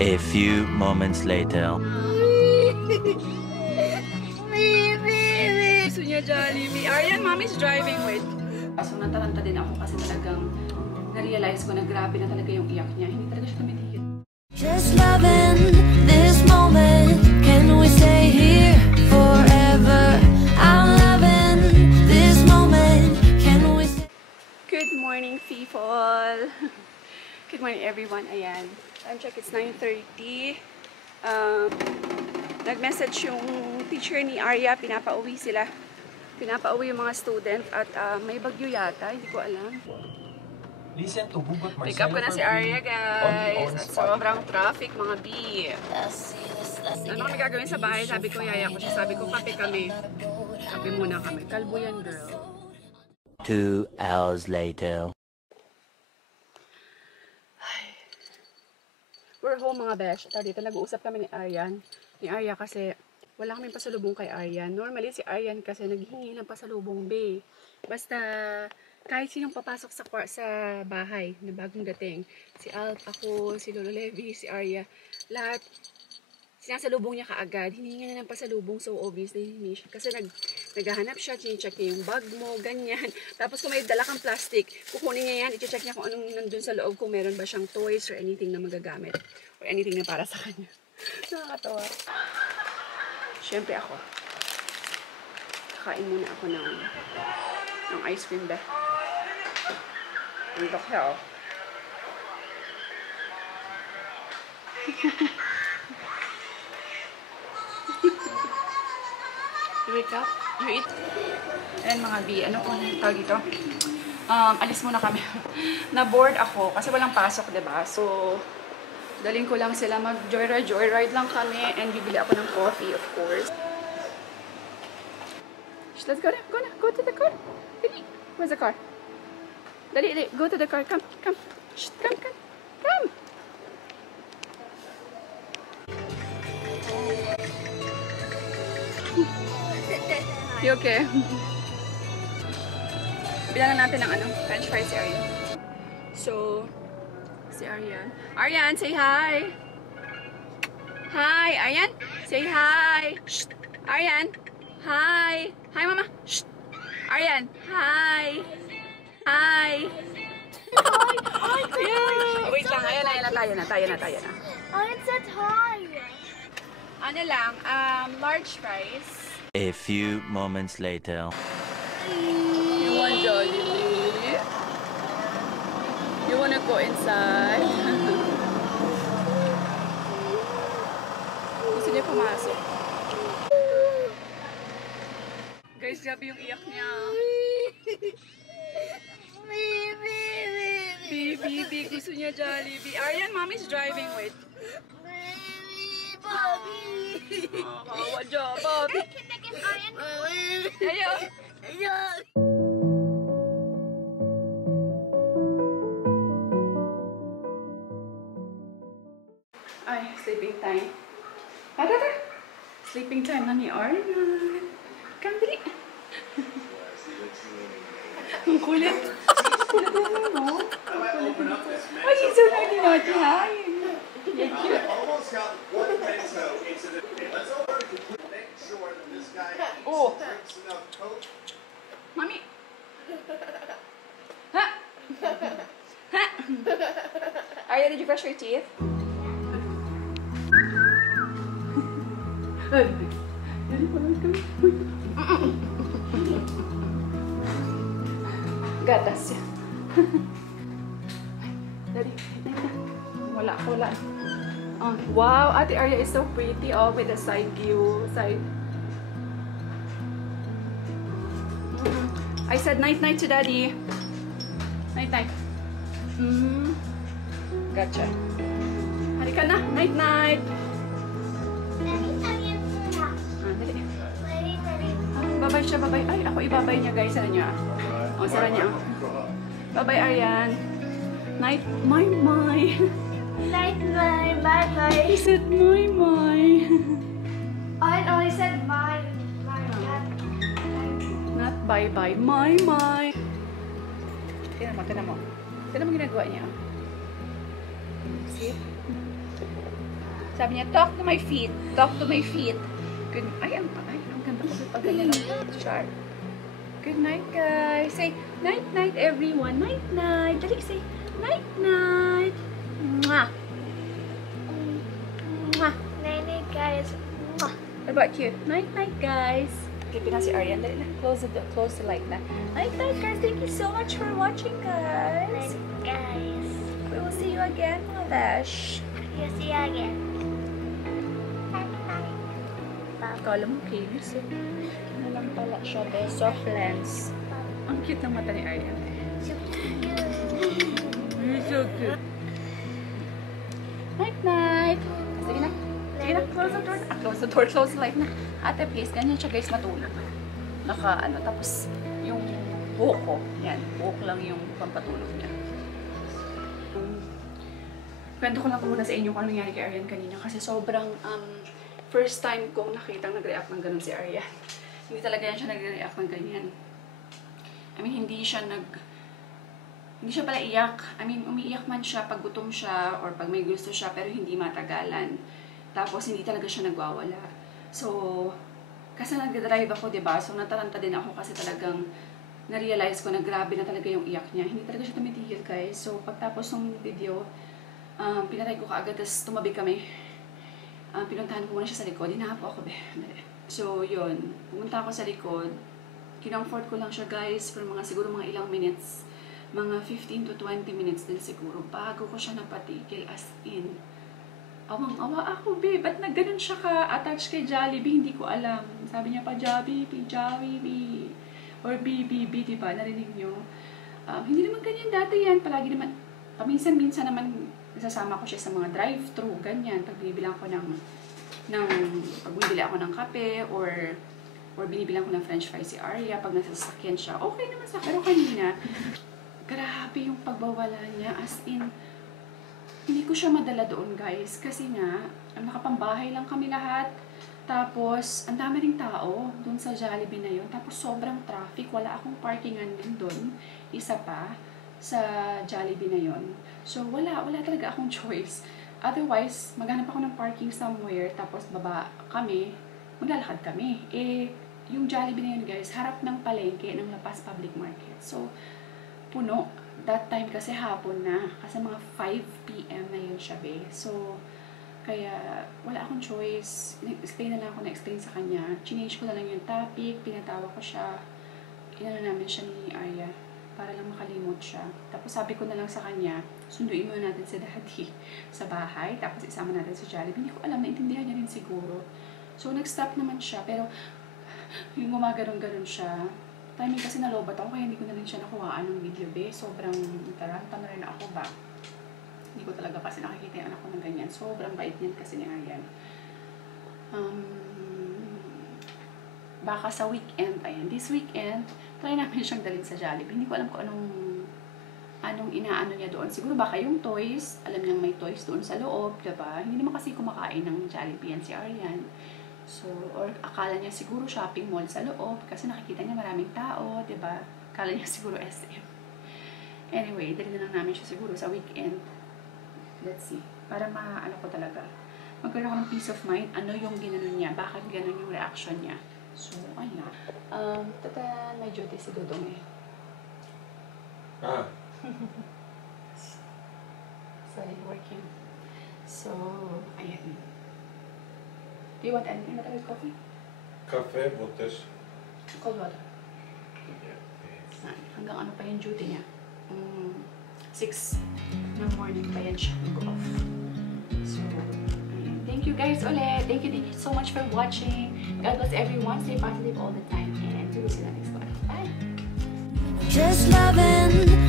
A few moments later. Gusto niya Jollibee. Aryan, mommy's driving with. So nataranta din ako kasi talagang na-realize ko na grabe na talaga yung iyak niya. Hindi talaga siya tumitigil. Just loving this moment. Can we stay here forever? I'm loving this moment. Can we stay? Good morning, people. Good morning, everyone. Ayan. Time check, it's 9:30. Nag-message yung teacher ni Arya. Pinapauwi sila. Pinapauwi yung mga student at may bagyo yata. Hindi ko alam. Listen to Hugot Marcelo. Pick up ko na si Arya, guys. At sobrang traffic, mga B. Ano kami gagawin sa bahay? Sabi ko, yaya ko siya. Sabi ko, kape kami. Kape muna kami. Kalbo yan, girl. 2 hours later. We're home, mga besh. Dito nag-uusap kami ni Aryan. Ni Arya kasi wala kaming pasalubong kay Aryan. Normally, si Aryan kasi naghihingi ng pasalubong, be. Basta kahit sinong papasok sa bahay na bagong dating. Si Alt, ako, si Lolo Levi, si Arya. Lahat, sinasalubong niya kaagad. Hinihingi na ng pasalubong, so obviously, hindi siya. Kasi naghahanap siya, chine-check niya yung bag mo, ganyan. Tapos kung may dala kang plastic, kukunin niya yan, i-check niya kung anong nandun sa loob, kung meron ba siyang toys or anything na magagamit. Or anything na para sa kanya. Nakakatawa. Siyempre ako. Kakain muna ako ng ice cream ba. Ang dokya, oh. You wake up, you eat. And mga B, ano po tawag dito? Alis muna kami. Na-bored ako kasi walang pasok, diba? So, daling ko lang sila mag-joyride lang kami and bibili ako ng coffee, of course. Let's go na, go to the car. Dali, where's the car? Dali, go to the car, come. Shh, come. You okay? Bilangan natin ng french fries si Aryan. So, si Aryan. Aryan, say hi! Hi, Aryan! Say hi! Shh! Aryan! Hi! Hi, Mama! Shh! Aryan! Hi! Hi! Hi! Yeah. Wait lang, ayan na, tayo na. I said hi. Ano lang, large fries. A few moments later. You want Jollibee? You wanna go inside? Gusto niya pumasok. Guys, grabe yung iyak niya. Baby, gusto niya Jollibee. Aryan, mommy's driving with. Bawa dyan, Bobby. Ayaw. Ay, sleeping time. Tara. Sleeping time na ni Aryan. Come, dali. Ang kulit. Kulit naman mo. Ay, he's so naughty. Hi. You're cute. Oh. Mommy. Ha? Arya, did you brush your teeth? Gatas yan. Daddy, wala. Wow, Ate Arya is so pretty, with the side view. I said night-night to Daddy. Night-night. Gotcha. Halika na, night-night. Dali. Babay siya, babay. Ay, ako ibabay niya, guys. Sara niya. Sara niya. Babay, Aryan. Night, my. Night, bye. He said, my. I only said my. Not bye-bye, my. Tignan mo. Tignan mo ginagawa niya. See? Sabi niya, talk to my feet. Talk to my feet. Good. Ay, ang ganda ko pag ganyan lang. Char. Good night, guys. Say, night, night, everyone. Night, night. Dali, say, night, night. Mwah. Mwah. Night night, guys. Mwah. What about you? Night, night, guys. Keep na si Arian. Dali na. Close the light na. Night, night, guys. Thank you so much for watching, guys. Night, guys. We will see you again, Madash. You'll see you again. Night, night. Kala mo, kilis eh. Ano lang pala siya, be? Soft lens. Ang cute ng mata ni Arian. So cute. You're so cute. Night, night. Sige na. Sige na. Close the door. Close the door. Close the light na. Ate, please. Ganyan siya, guys, matulog. Tapos yung buhok ko. Yan. Buhok lang yung pampatulog niya. Kwento ko lang muna sa inyo kung ano nangyari kay Arian kanina. Kasi sobrang, first time kong nakitang nag-react ng ganun si Arian. Hindi talaga yan siya nag-react ng ganyan. I mean, hindi siya pala iyak. I mean, umiiyak man siya pag gutom siya or pag may gusto siya pero hindi matagalan. Tapos, hindi talaga siya nagwawala. So, kasi nag-drive ako, diba? So, nataranta din ako kasi talagang na-realize ko na grabe na talaga yung iyak niya. Hindi talaga siya tumitigil, guys. So, pagtapos ng video, pinatay ko kaagad, tapos tumabi kami. Pinuntahan ko muna siya sa likod. Hinahapo ako, be. So, yun. Pumunta ako sa likod. Kinomfort ko lang siya, guys, for siguro mga ilang minutes. Mga 15 to 20 minutes din siguro. Bago ko siya napatigil, as in. Awang-awa ako, be. Ba't nagganon siya ka-attach kay Jollibee? Hindi ko alam. Sabi niya pa, Jollibee, Jollibee. Or BBB, diba? Narinig nyo? Hindi naman ganyan dati yan. Palagi naman, paminsan-minsan naman, nasasama ko siya sa mga drive-thru, ganyan. Pag binibilang ko pag bumibili ako ng kape, or binibilang ko ng french fries si Arya, pag nasasakyan siya, okay naman sa. Pero kanina, grabe yung pagbawala niya, as in, hindi ko siya madala doon, guys. Kasi nga, nakapambahay lang kami lahat. Tapos, ang dami ring tao doon sa Jollibee na yun. Tapos, sobrang traffic. Wala akong parkingan din doon. Isa pa sa Jollibee na yun. So, wala talaga akong choice. Otherwise, maghanap ako ng parking somewhere. Tapos, baba kami. Maglalakad kami. Yung Jollibee na yun, guys, harap ng palengke ng La Paz Public Market. So, puno. That time kasi hapon na. Kasi mga 5 PM na yun siya, be. So, kaya wala akong choice. Explain na lang ako na-explain sa kanya. Change ko na lang yung topic. Pinatawa ko siya. Inano namin siya ni Arya para lang makalimot siya. Tapos sabi ko na lang sa kanya, sunduin muna natin si Daddy sa bahay. Tapos isama natin sa Jollibee. Hindi ko alam, naintindihan niya rin siguro. So, nag-stop naman siya. Pero, yung gumaganon-ganon siya, timing kasi nalobat ako, kaya hindi ko na rin siya nakuhaan ng video, be. Sobrang taranta na rin ako ba. Hindi ko talaga kasi nakikita yung anak ko ng ganyan. Sobrang bait niyan kasi ni Aryan. Baka sa weekend, ayan, this weekend, try namin siyang dalhin sa Jollibee. Hindi ko alam kung anong inaano niya doon. Siguro baka yung toys, alam niyang may toys doon sa loob, diba? Hindi naman kasi kumakain ng Jollibee yan si Aryan. So, or akala niya siguro shopping mall sa loob kasi nakikita niya maraming tao, diba? Akala niya siguro SM. Anyway, dali na lang namin siya siguro sa weekend. Let's see. Para maano ko talaga. Magkaroon ako ng peace of mind. Ano yung ginanon niya? Bakit ganon yung reaction niya? So, ayan. Tata, may duty si Dudong eh. Sorry, working. So, ayan. Do you want anything better with coffee? Kafe, botes. Cold water. Hanggang ano pa yung duty niya? 6 ng morning pa yan siya mag-off. So, ayan. Thank you guys ulit. Thank you so much for watching. God bless everyone. Stay positive all the time. And we will see you next one. Bye! Just loving